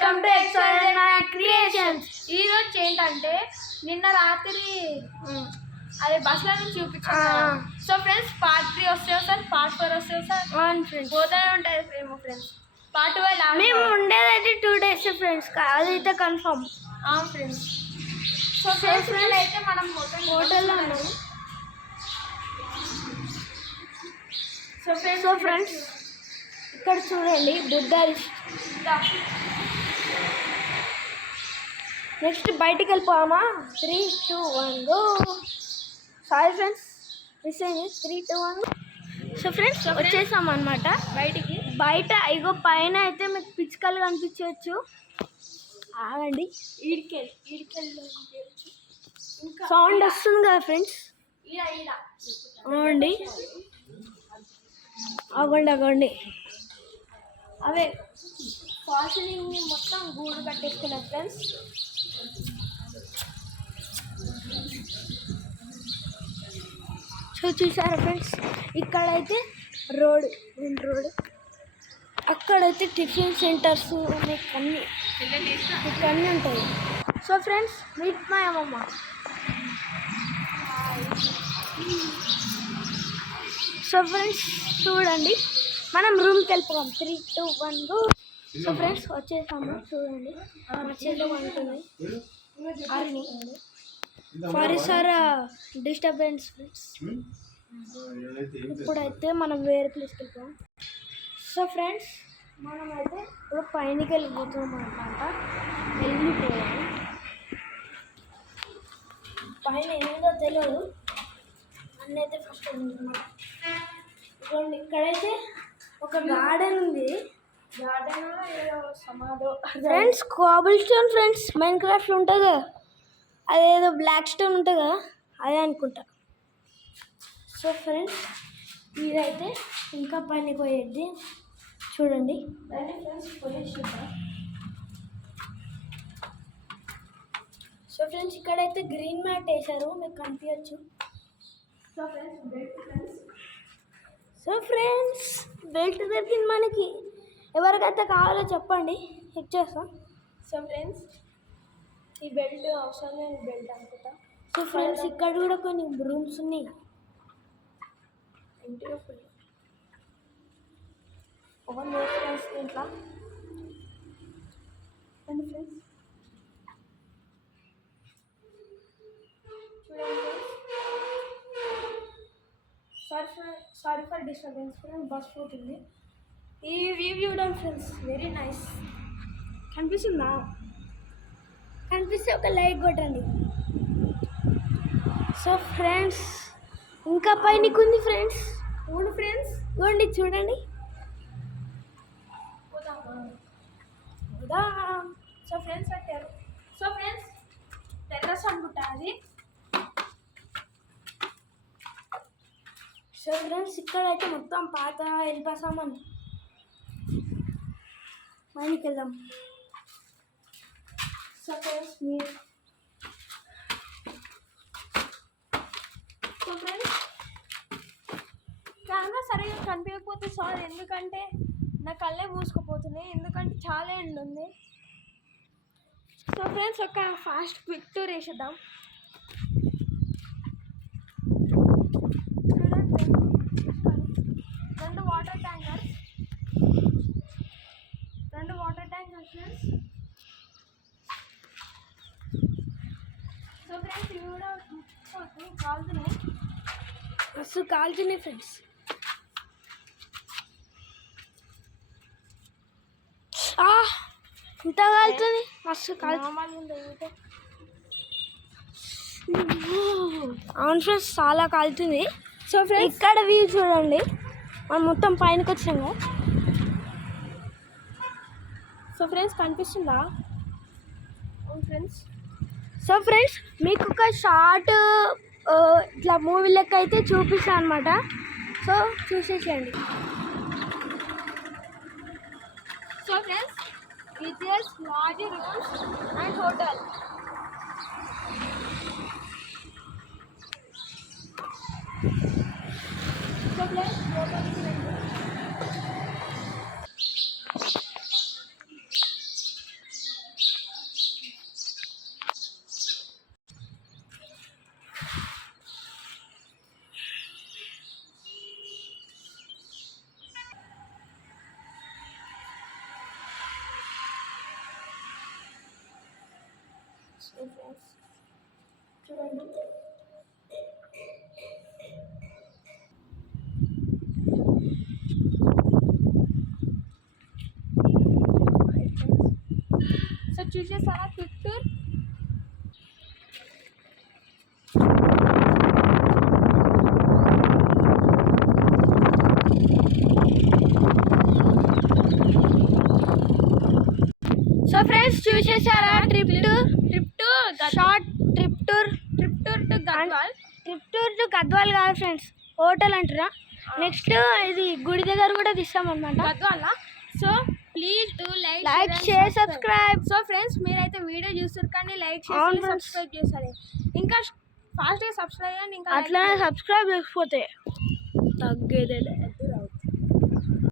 Welcome to creations. ఈ రోజు ఏంటంటే నిన్న రాత్రి అదే బస్సులో నుంచి చూపించాను. సో ఫ్రెండ్స్ పార్ట్ 3 వస్తే సార్, పార్ట్ 4 వస్తే సార్, పోతూనే ఉంటాయి ఫ్రెండ్స్. పార్ట్ 2 మేము ఉండేదైతే 2 days ఫ్రెండ్స్, అదైతే కన్ఫర్మ్. ఫ్రెండ్స్. సో ఫ్రెండ్స్ అయితే మనం హోటల్లో ఉన్నాము. సో ఫ్రెండ్స్ ఇక్కడ చూడండి బుద్ధారి. నెక్స్ట్ బయటికి వెళ్ళిపోమా. 3, 2, 1 గో. సారీ ఫ్రెండ్స్, మిస్ అయింది. 3, 2, 1. సో ఫ్రెండ్స్ వచ్చేసాం అనమాట బయటికి. బయట ఇగో పైన అయితే మీకు పిచ్చుకలు కనిపించవచ్చు. ఆగండి, ఈడికెళ్ళి సౌండ్ వస్తుంది కదా ఫ్రెండ్స్. అవునండి, అవ్వండి అవే ఫాల్స్ని మొత్తం గూడు కట్టేసుకున్నాం ఫ్రెండ్స్. చూసారా ఫ్రెండ్స్, ఇక్కడైతే రోడ్ అక్కడైతే టిఫిన్ సెంటర్స్ మీకు అన్నీ ఇక్కడన్నీ ఉంటాయి. సో ఫ్రెండ్స్ మీట్ మై అమ్మమ్మ. సో ఫ్రెండ్స్ చూడండి, మనం రూమ్కి వెళ్ళిపోయాం. 3, 2, 1 గో. సో ఫ్రెండ్స్ వచ్చేసాము. చూడండి చేతిలో ఉంటుంది. Sorry sir disturbance friends. ఇప్పుడైతే మనం వేరే ప్లేస్కి వెళ్ళిపోయాం. సో ఫ్రెండ్స్ మనమైతే ఇప్పుడు పైనకి వెళ్ళిపోతున్నాం అనమాట. వెళ్ళిపోయాము. పైన ఏదో తెలియదు అన్నైతే ఫస్ట్ అనమాట. ఇక్కడైతే ఒక గార్డెన్ ఉంది. గార్డెన్ సమాధో friends, cobblestone friends, Minecraft ఉంటుంది కదా, అదేదో బ్లాక్ స్టోన్ ఉంటుంది కదా, అదే అనుకుంటా. సో ఫ్రెండ్స్ ఇదైతే ఇంకా పైన పోయేది చూడండి. ఫ్రెండ్స్ పోయేసి. సో ఫ్రెండ్స్ ఇక్కడైతే గ్రీన్ మ్యాట్ వేశారు, మీకు కనిపించచ్చు. సో ఫ్రెండ్స్ బెల్ట్ దొరికింది మనకి. ఎవరికైతే కావాలో చెప్పండి, ఇచ్చేస్తాం. సో ఫ్రెండ్స్ ఈ బెల్ట్ అవసరం లేని బెల్ట్ అనుకుంటా. సో ఫ్రెండ్స్ ఇక్కడ కూడా కొన్ని రూమ్స్ ఉన్నాయి. ఇంటిలో ఫుల్ ఓవర్ లేదు ఫ్రెండ్స్ ఇంట్లో. అండ్ ఫ్రెండ్స్ చూడండి, sorry for disturbance friends. Bus పోతుంది. ఈ వ్యూ చూడండి ఫ్రెండ్స్, వెరీ నైస్. కనిపిస్తుందా? కనిపిస్తే ఒక లైక్ కొట్టండి. సో ఫ్రెండ్స్ ఇంకా పైనకి ఉంది ఫ్రెండ్స్. అవును ఫ్రెండ్స్, ఇవ్వండి చూడండి. సో ఫ్రెండ్స్ కట్టారు. సో ఫ్రెండ్స్ టెర్రస్ అనుకుంటా అది. సో ఫ్రెండ్స్ ఇక్కడైతే మొత్తం పాత ఇనుప సామాన్. పైనకి వెళ్దాం. సో ఫ్రెండ్స్ మీరు సో ఫ్రెండ్స్ కెమెరా సరిగ్గా కనిపించకపోతే సారీ, ఎందుకంటే నా కళ్ళే మూసుకుపోతున్నాయి, ఎందుకంటే చాలా ఎండ ఉంది. సో ఫ్రెండ్స్ ఒక ఫాస్ట్ క్విక్ టూర్ వేసేద్దాం. చూడండి, రెండు water tankers friends. So friends ఇవి కూడా కాలుతున్నాయి, మస్తు కాలుతున్నాయి ఫ్రెండ్స్. ఇంత కాలుతుంది, మస్తు మామూలుగా అవును ఫ్రెండ్స్, చాలా కాలుతుంది. సో ఫ్రెండ్స్ ఇక్కడ వ్యూ చూడండి, మనం మొత్తం పైనకి వచ్చాం కదా. సో ఫ్రెండ్స్ కనిపిస్తుందా? అవును ఫ్రెండ్స్. సో ఫ్రెండ్స్ మీకు ఒక షార్ట్ ఇట్లా మూవీ లెక్క అయితే చూపిస్తాను అనమాట. సో చూసేసేయండి. So friends it is large rooms and hotel. So friends, friends చూడండి. సో చూసేసారా క్విక్ టూర్. సో ఫ్రెండ్స్ చూసేసారా trip to short trip tour to Gadwal. Trip tour to Gadwal కాదు ఫ్రెండ్స్, హోటల్ అంటారా. నెక్స్ట్ ఇది గుడి దగ్గర కూడా తీస్తామన్నమాట, Gadwal. So please do like share subscribe. So friends మీరైతే వీడియో చూస్తారు కానీ లైక్ అవును చేసి friends. సబ్స్క్రైబ్ చేస్తారు. ఇంకా ఫాస్ట్గా సబ్స్క్రైబ్ చేయండి. ఇంకా అట్లా సబ్స్క్రైబ్ చేయకపోతే తగ్గేదేలే.